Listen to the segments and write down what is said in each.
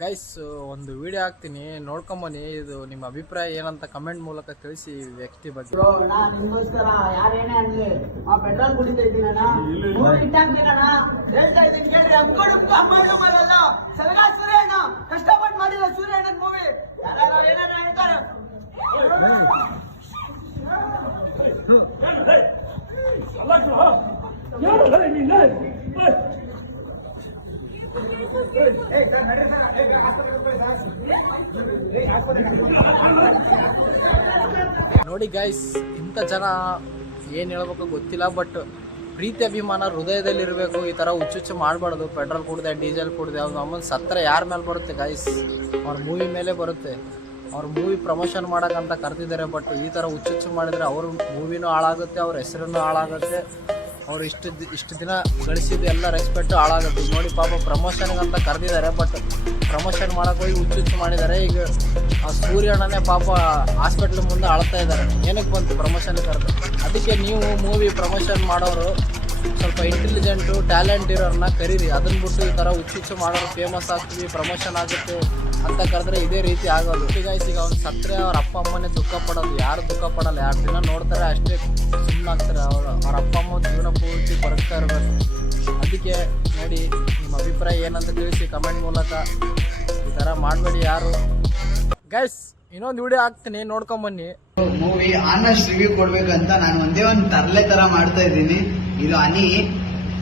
Guys ಒಂದು video ಹಾಕ್ತೀನಿ ನೋಡ್ಕೊಂಬನ್ನಿ. ಇದು ನಿಮ್ಮ ಅಭಿಪ್ರಾಯ ಏನಂತ ಕಮೆಂಟ್ ಮೂಲಕ ತಿಳಿಸಿ ಈ ವ್ಯಕ್ತಿ ಬಗ್ಗೆ. ನಿಮಗೋಸ್ಕರ ಯಾರೇನೇ ಅನ್ಲಿ ಪೆಟ್ರೋಲ್ ಕುಡಿತಾ ಇದ್ದೀನಿ ಹೇಳ್ತಾ ಇದ್ದೀನಿ ಕೇಳಿ. ಅಮ್ಕೊಂಡು ಮಾಡಲ್ಲ ಸಲಗಾ ಸೂರ್ಯಣ್ಣ ಕಷ್ಟಪಟ್ಟು ಮಾಡಿಲ್ಲ ಸೂರ್ಯಣ್ಣನ ಮೂವಿ ಯಾರು ಏನಾರ ಹೇಳ್ತಾರೆ. ನೋಡಿ ಗೈಸ್, ಇಂಥ ಜನ ಏನ್ ಹೇಳ್ಬೇಕು ಗೊತ್ತಿಲ್ಲ, ಬಟ್ ಪ್ರೀತಿ ಅಭಿಮಾನ ಹೃದಯದಲ್ಲಿರಬೇಕು. ಈ ತರ ಹುಚ್ಚುಚ್ಚು ಮಾಡಬಾರ್ದು. ಪೆಟ್ರೋಲ್ ಕುಡ್ದೆ ಡೀಸೆಲ್ ಕುಡ್ದೆ ಅವ್ನು ನಮ್ಮನ್ನು ಸತ್ರ ಯಾರ ಮೇಲೆ ಬರುತ್ತೆ ಗೈಸ್? ಅವ್ರ ಮೂವಿ ಮೇಲೆ ಬರುತ್ತೆ. ಅವ್ರ ಮೂವಿ ಪ್ರಮೋಷನ್ ಮಾಡಕ್ಕಂತ ಕರೆದಿದ್ದಾರೆ, ಬಟ್ ಈ ತರ ಹುಚ್ಚುಚ್ಚು ಮಾಡಿದ್ರೆ ಅವ್ರ ಮೂವಿನೂ ಹಾಳಾಗುತ್ತೆ, ಅವ್ರ ಹೆಸರನ್ನು ಹಾಳಾಗುತ್ತೆ, ಅವ್ರು ಇಷ್ಟು ದಿನ ಗಳಿಸಿದ್ದು ಎಲ್ಲ ರೆಸ್ಪೆಕ್ಟ್ ಹಾಳಾಗುತ್ತೆ. ನೋಡಿ ಪಾಪ ಪ್ರಮೋಷನ್ಗಂತ ಕರೆದಿದ್ದಾರೆ, ಬಟ್ ಪ್ರಮೋಷನ್ ಮಾಡಕ್ಕೆ ಹೋಗಿ ಹುಚ್ಚುಚ್ಚು ಮಾಡಿದ್ದಾರೆ. ಈಗ ಆ ಸೂರ್ಯಣ್ಣನೇ ಪಾಪ ಹಾಸ್ಪಿಟ್ಲ್ ಮುಂದೆ ಅಳ್ತಾ ಇದ್ದಾರೆ, ಏನಕ್ಕೆ ಬಂತು ಪ್ರಮೋಷನ್ ಕರೆದು. ಅದಕ್ಕೆ ನೀವು ಮೂವಿ ಪ್ರಮೋಷನ್ ಮಾಡೋರು ಸ್ವಲ್ಪ ಇಂಟೆಲಿಜೆಂಟು ಟ್ಯಾಲೆಂಟ್ ಇರೋರನ್ನ ಕರೀರಿ. ಅದನ್ನ ಬಿಟ್ಟು ಈ ಥರ ಹುಚ್ಚುಚ್ಚು ಮಾಡೋರು ಫೇಮಸ್ ಆಗ್ತೀವಿ ಪ್ರಮೋಷನ್ ಆಗುತ್ತೆ ಅಂತ ಕರೆದ್ರೆ ಇದೇ ರೀತಿ ಆಗೋದು. ಈಗ ಅವ್ನು ಸತ್ತರೆ ಅವ್ರ ಅಪ್ಪ ಅಮ್ಮನೇ ದುಃಖ ಪಡೋದು, ಯಾರು ದುಃಖ ಪಡಲ್ಲ. 2 ದಿನ ನೋಡ್ತಾರೆ ಅಷ್ಟೇ ಸುಮ್ಮನಾಗ್ತಾರೆ. ಅವ್ರ ಅಪ್ಪ ಅಮ್ಮ ಜೀವನ ಪೂರ್ತಿ ಬದುಕ್ತಾ ಇರಬೇಕು. ಅದಕ್ಕೆ ನೋಡಿ ನಿಮ್ಮ ಅಭಿಪ್ರಾಯ ಏನಂತ ತಿಳಿಸಿ ಕಮೆಂಟ್ ಮೂಲಕ. ಈ ಥರ ಮಾಡಬೇಡಿ ಯಾರು. ಗೈಸ್ ಇನ್ನೊಂದು ವಿಡಿಯೋ ಹಾಕ್ತೀನಿ ನೋಡ್ಕೊಂಬನ್ನಿ. ಮೂವಿ ಆನೆಸ್ಟ್ ರಿವ್ಯೂ ಕೊಡ್ಬೇಕಂತ ನಾನು ಒಂದು ತರಲೆ ತರ ಮಾಡ್ತಾ ಇದ್ದೀನಿ. ಇದು ಹನಿ,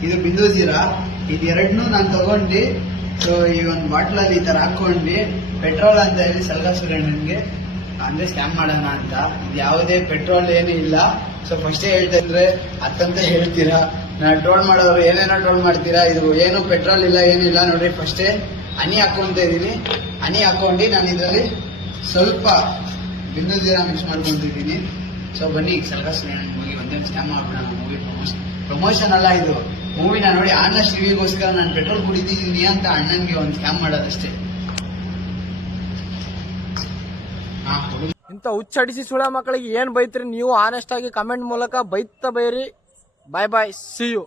ಇದು ಬಿಂದು ಜೀರಾ, ಇದೆರಡನ್ನೂ ನಾನು ತಗೊಂಡು ಸೊ ಈ ಒಂದು ಬಾಟ್ಲಲ್ಲಿ ಈ ತರ ಹಾಕೊಂಡು ಪೆಟ್ರೋಲ್ ಅಂತ ಹೇಳಿ ಸಲಗಾ ಸೂರ್ಯಣ್ಣನ್ಗೆ ಅಂದ್ರೆ ಸ್ಕ್ಯಾಮ್ ಮಾಡೋಣ ಅಂತ. ಇದು ಯಾವುದೇ ಪೆಟ್ರೋಲ್ ಏನೂ ಇಲ್ಲ. ಸೊ ಫಸ್ಟೇ ಹೇಳ್ತಾ ಇದ್ರೆ ಅತ್ತಂತ ಹೇಳ್ತೀರಾ, ನಾನು ಟ್ರೋಲ್ ಮಾಡೋರು ಏನೇನೋ ಟ್ರೋಲ್ ಮಾಡ್ತೀರಾ. ಇದು ಏನು ಪೆಟ್ರೋಲ್ ಇಲ್ಲ ಏನಿಲ್ಲ. ನೋಡ್ರಿ ಫಸ್ಟೇ ಹನಿ ಹಾಕೊಂತ ಇದೀನಿ. ಹನಿ ಹಾಕೊಂಡು ನಾನು ಇದರಲ್ಲಿ ಸ್ವಲ್ಪ ಬಿಂದು ಜೀರಾ ಮಿಕ್ಸ್ ಮಾಡ್ಕೊಂತಿದ್ದೀನಿ. ಸೊ ಬನ್ನಿ ಸಲಗಾ ಸೂರ್ಯಣ್ಣನ ಮೂವಿ ಒಂದೇ ಸ್ಕ್ಯಾಮ್ ಮಾಡ್ಬಿಡೋಣ. ಮೂವಿ ಪ್ರಮೋಷನ್ ಅಲ್ಲ, ಇದು ಮೂವಿನ ನೋಡಿ ಆನೆಸ್ಟ್ ರಿವ್ಯೂಗೋಸ್ಕರ ನಾನು ಪೆಟ್ರೋಲ್ ಕುಡಿತಿದ್ದೀನಿ ಅಂತ ಅಣ್ಣನ್ಗೆ ಒಂದು ಸ್ಕ್ಯಾಮ್ ಮಾಡೋದಷ್ಟೇ. ಇಂಥ ಹುಚ್ಚಡಿಸಿ ಸುಳ ಮಕ್ಕಳಿಗೆ ಏನ್ ಬೈತ್ರಿ ನೀವು? ಆನೆಸ್ಟ್ ಆಗಿ ಕಮೆಂಟ್ ಮೂಲಕ ಬೈತಾ ಬೈರಿ. ಬಾಯ್ ಬಾಯ್, ಸಿ ಯು.